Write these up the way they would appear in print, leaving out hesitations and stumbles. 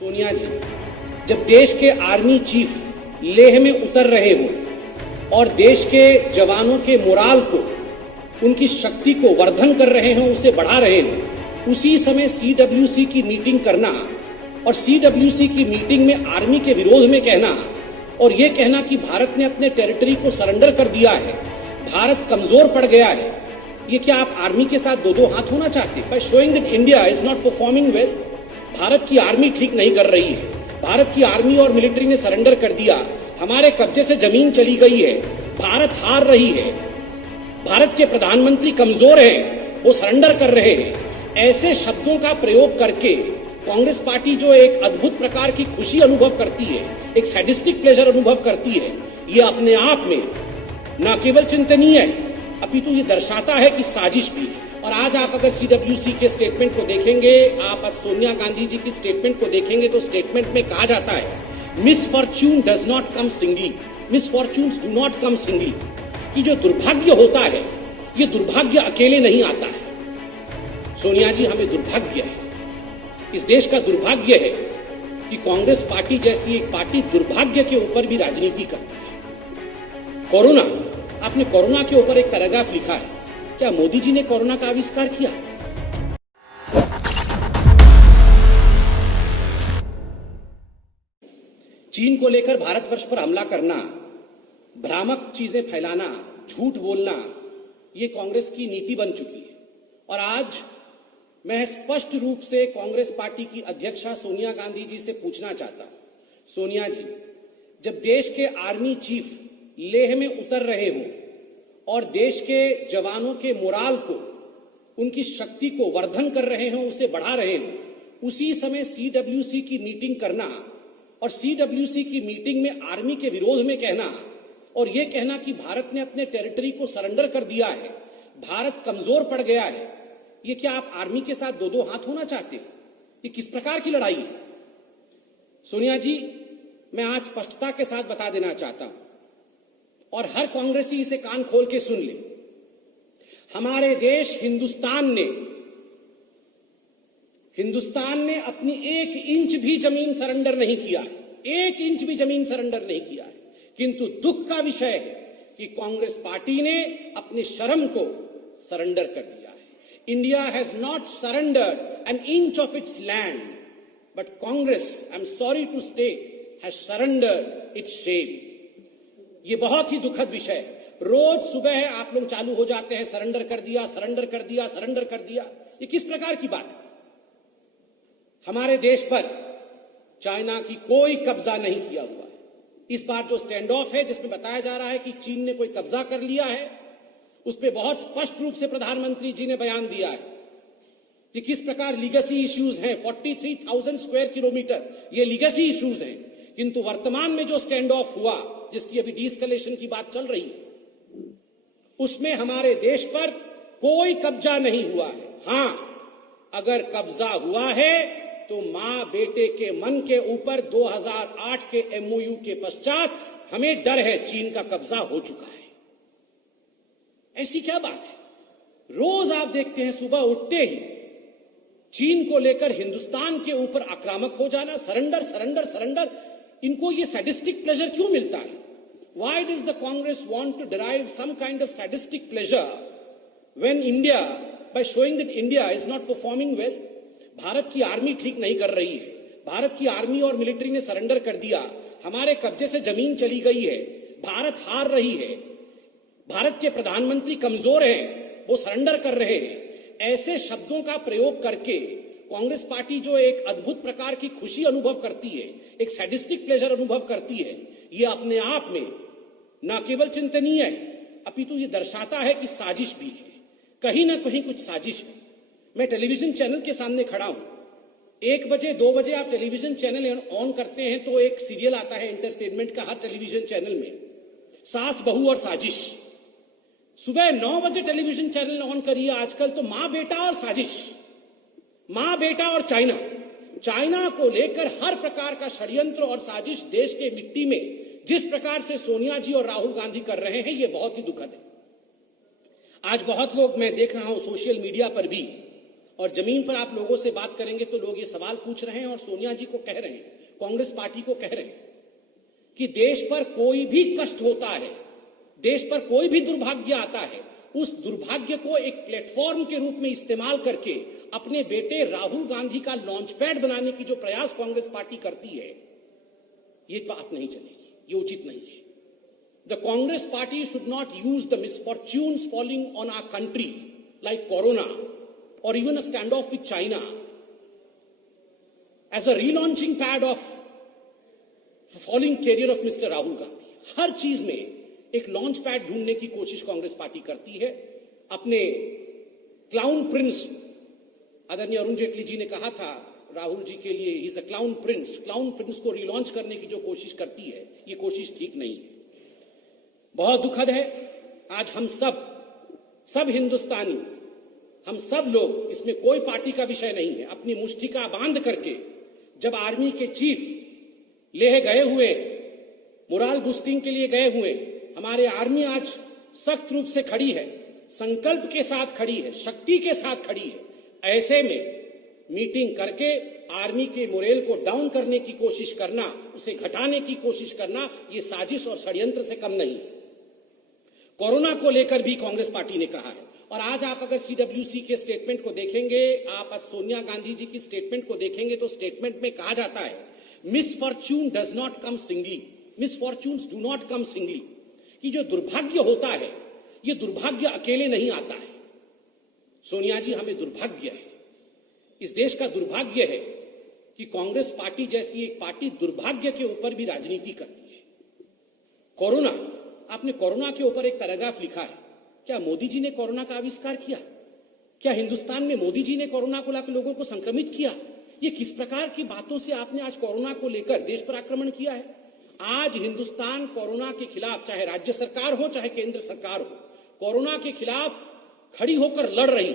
सोनिया जी, जब देश के आर्मी चीफ लेह में उतर रहे हों और देश के जवानों के मोराल को, उनकी शक्ति को वर्धन कर रहे हों, उसे बढ़ा रहे हों, उसी समय सीडब्ल्यूसी की मीटिंग करना और सीडब्ल्यूसी की मीटिंग में आर्मी के विरोध में कहना और यह कहना कि भारत ने अपने टेरिटरी को सरेंडर कर दिया है, भारत कमजोर पड़ गया है, ये क्या आप आर्मी के साथ दो हाथ होना चाहते हैं? By showing that India is not performing well, Bharat की आर्मी ठीक नहीं कर रही है, भारत की आर्मी और मिलिट्री ने सरेंडर कर दिया, हमारे कब्जे से जमीन चली गई है, भारत हार रही है, भारत के प्रधानमंत्री कमजोर हैं, वो सरेंडर कर रहे हैं, ऐसे शब्दों का प्रयोग करके कांग्रेस पार्टी जो एक अद्भुत प्रकार की खुशी अनुभव करती है, एक सैडिस्टिक प्लेजर अनुभव करती है, ये अपने आप में न केवल चिंतनीय है अपितु ये दर्शाता है कि साजिश भी है। और आज आप अगर सीडब्ल्यूसी के स्टेटमेंट को देखेंगे, आप सोनिया गांधी जी की स्टेटमेंट को देखेंगे तो स्टेटमेंट में कहा जाता है misfortune does not come singly, misfortunes do not come singly, कि जो दुर्भाग्य होता है ये दुर्भाग्य अकेले नहीं आता है। सोनिया जी, हमें दुर्भाग्य है, इस देश का दुर्भाग्य है कि कांग्रेस पार्टी जैसी एक पार्टी दुर्भाग्य के ऊपर भी राजनीति करती है। कोरोना, आपने कोरोना के ऊपर एक पैराग्राफ लिखा है, क्या मोदी जी ने कोरोना का आविष्कार किया? चीन को लेकर भारतवर्ष पर हमला करना, भ्रामक चीजें फैलाना, झूठ बोलना, ये कांग्रेस की नीति बन चुकी है। और आज मैं स्पष्ट रूप से कांग्रेस पार्टी की अध्यक्षा सोनिया गांधी जी से पूछना चाहता हूं, सोनिया जी, जब देश के आर्मी चीफ लेह में उतर रहे हों और देश के जवानों के मोराल को, उनकी शक्ति को वर्धन कर रहे हों, उसे बढ़ा रहे हों, उसी समय सीडब्ल्यूसी की मीटिंग करना और सीडब्ल्यूसी की मीटिंग में आर्मी के विरोध में कहना और यह कहना कि भारत ने अपने टेरिटरी को सरेंडर कर दिया है, भारत कमजोर पड़ गया है, ये क्या आप आर्मी के साथ दो हाथ होना चाहते हैं? ये किस प्रकार की लड़ाई है? सोनिया जी, मैं आज स्पष्टता के साथ बता देना चाहता हूं और हर कांग्रेसी इसे कान खोल के सुन ले, हमारे देश हिंदुस्तान ने अपनी 1 इंच भी जमीन सरेंडर नहीं किया है, 1 इंच भी जमीन सरेंडर नहीं किया है, किंतु दुख का विषय है कि कांग्रेस पार्टी ने अपनी शर्म को सरेंडर कर दिया है। India has not surrendered an inch of its land, but Congress, I am sorry to state, has surrendered its shame. ये बहुत ही दुखद विषय है। रोज सुबह आप लोग चालू हो जाते हैं, सरेंडर कर दिया, सरेंडर कर दिया, सरेंडर कर दिया। ये किस प्रकार की बात है? हमारे देश पर चाइना की कोई कब्जा नहीं किया हुआ है। इस बार जो स्टैंड ऑफ है, जिसमें बताया जा रहा है कि चीन ने कोई कब्जा कर लिया है, उस पर बहुत स्पष्ट रूप से प्रधानमंत्री जी ने बयान दिया है कि किस प्रकार लीगेसी इश्यूज हैं। 43,000 स्क्वायर किलोमीटर ये लीगेसी इश्यूज हैं, किंतु वर्तमान में जो स्टैंड ऑफ हुआ, जिसकी अभी डीएस्केलेशन की बात चल रही है, उसमें हमारे देश पर कोई कब्जा नहीं हुआ है। हां, अगर कब्जा हुआ है तो मां बेटे के मन के ऊपर 2008 के एमओयू के पश्चात हमें डर है, चीन का कब्जा हो चुका है। ऐसी क्या बात है? रोज आप देखते हैं सुबह उठते ही चीन को लेकर हिंदुस्तान के ऊपर आक्रामक हो जाना, सरेंडर सरेंडर सरेंडर। इनको ये सैडिस्टिक प्लेजर क्यों मिलता है? Why does the Congress want to derive some kind of sadistic pleasure when India, by showing that India is not performing well? Bharat की आर्मी ठीक नहीं कर रही है, भारत की आर्मी और मिलिट्री ने सरेंडर कर दिया, हमारे कब्जे से जमीन चली गई है, भारत हार रही है, भारत के प्रधानमंत्री कमजोर हैं, वो सरेंडर कर रहे हैं। ऐसे शब्दों का प्रयोग करके कांग्रेस पार्टी जो एक अद्भुत प्रकार की खुशी अनुभव करती है, एक सैडिस्टिक प्लेजर अनुभव करती है, ये अपने आप में न केवल चिंतनीय है अपितु ये दर्शाता है कि साजिश भी है, कहीं ना कहीं कुछ साजिश है। मैं टेलीविजन चैनल के सामने खड़ा हूं, 1 बजे 2 बजे आप टेलीविजन चैनल ऑन करते हैं तो एक सीरियल आता है एंटरटेनमेंट का हर टेलीविजन चैनल में, सास बहू और साजिश। सुबह 9 बजे टेलीविजन चैनल ऑन करिए आजकल तो मां बेटा और साजिश, मां बेटा और चाइना को लेकर हर प्रकार का षड्यंत्र और साजिश देश के मिट्टी में जिस प्रकार से सोनिया जी और राहुल गांधी कर रहे हैं, ये बहुत ही दुखद है। आज बहुत लोग, मैं देख रहा हूं सोशल मीडिया पर भी और जमीन पर आप लोगों से बात करेंगे तो लोग ये सवाल पूछ रहे हैं और सोनिया जी को कह रहे हैं, कांग्रेस पार्टी को कह रहे हैं कि देश पर कोई भी कष्ट होता है, देश पर कोई भी दुर्भाग्य आता है, उस दुर्भाग्य को एक प्लेटफॉर्म के रूप में इस्तेमाल करके अपने बेटे राहुल गांधी का लॉन्च पैड बनाने की जो प्रयास कांग्रेस पार्टी करती है, ये बात नहीं चलेगी, ये उचित नहीं है। The Congress party should not use the misfortunes falling on our country like corona or even a standoff with China as a relaunching pad of falling career of Mr. Rahul Gandhi. हर चीज में एक launch pad ढूंढने की कोशिश Congress party करती है। अपने clown Prince, आदरणीय अरुण जेटली जी ने कहा था राहुल जी के लिए, he is a clown Prince को रिलॉन्च करने की जो कोशिश करती है, ये कोशिश ठीक नहीं है। बहुत दुखद है, आज हम सब हिंदुस्तानी, हम सब लोग, इसमें कोई पार्टी का विषय नहीं है, अपनी मुष्टिका बांध करके जब आर्मी के चीफ लेह गए हुए, मोराल बूस्टिंग के लिए गए हुए, हमारे आर्मी आज सख्त रूप से खड़ी है, संकल्प के साथ खड़ी है, शक्ति के साथ खड़ी है। ऐसे में मीटिंग करके आर्मी के मोरेल को डाउन करने की कोशिश करना, उसे घटाने की कोशिश करना, ये साजिश और षड्यंत्र से कम नहीं है। कोरोना को लेकर भी कांग्रेस पार्टी ने कहा है, और आज आप अगर सीडब्ल्यूसी के स्टेटमेंट को देखेंगे, आप आज सोनिया गांधी जी की स्टेटमेंट को देखेंगे तो स्टेटमेंट में कहा जाता है misfortune does not come singly, misfortunes do not come singly, कि जो दुर्भाग्य होता है ये दुर्भाग्य अकेले नहीं आता है। सोनिया जी, हमें दुर्भाग्य है, इस देश का दुर्भाग्य है कि कांग्रेस पार्टी जैसी एक पार्टी दुर्भाग्य के ऊपर भी राजनीति करती है। कोरोना, आपने कोरोना के ऊपर एक पैराग्राफ लिखा है, क्या मोदी जी ने कोरोना का आविष्कार किया? क्या हिंदुस्तान में मोदी जी ने कोरोना को लाकर लोगों को संक्रमित किया? ये किस प्रकार की बातों से आपने आज कोरोना को लेकर देश पर आक्रमण किया है? आज हिंदुस्तान कोरोना के खिलाफ, चाहे राज्य सरकार हो चाहे केंद्र सरकार हो, कोरोना के खिलाफ खड़ी होकर लड़ रही।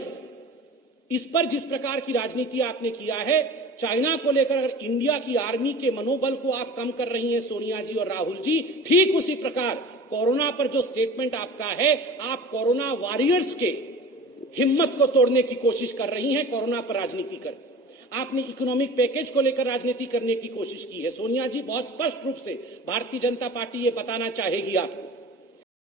इस पर जिस प्रकार की राजनीति आपने किया है, चाइना को लेकर अगर इंडिया की आर्मी के मनोबल को आप कम कर रही हैं सोनिया जी और राहुल जी, ठीक उसी प्रकार कोरोना पर जो स्टेटमेंट आपका है, आप कोरोना वॉरियर्स के हिम्मत को तोड़ने की कोशिश कर रही हैं कोरोना पर राजनीति कर। आपने इकोनॉमिक पैकेज को लेकर राजनीति करने की कोशिश की है। सोनिया जी, बहुत स्पष्ट रूप से भारतीय जनता पार्टी ये बताना चाहेगी आपको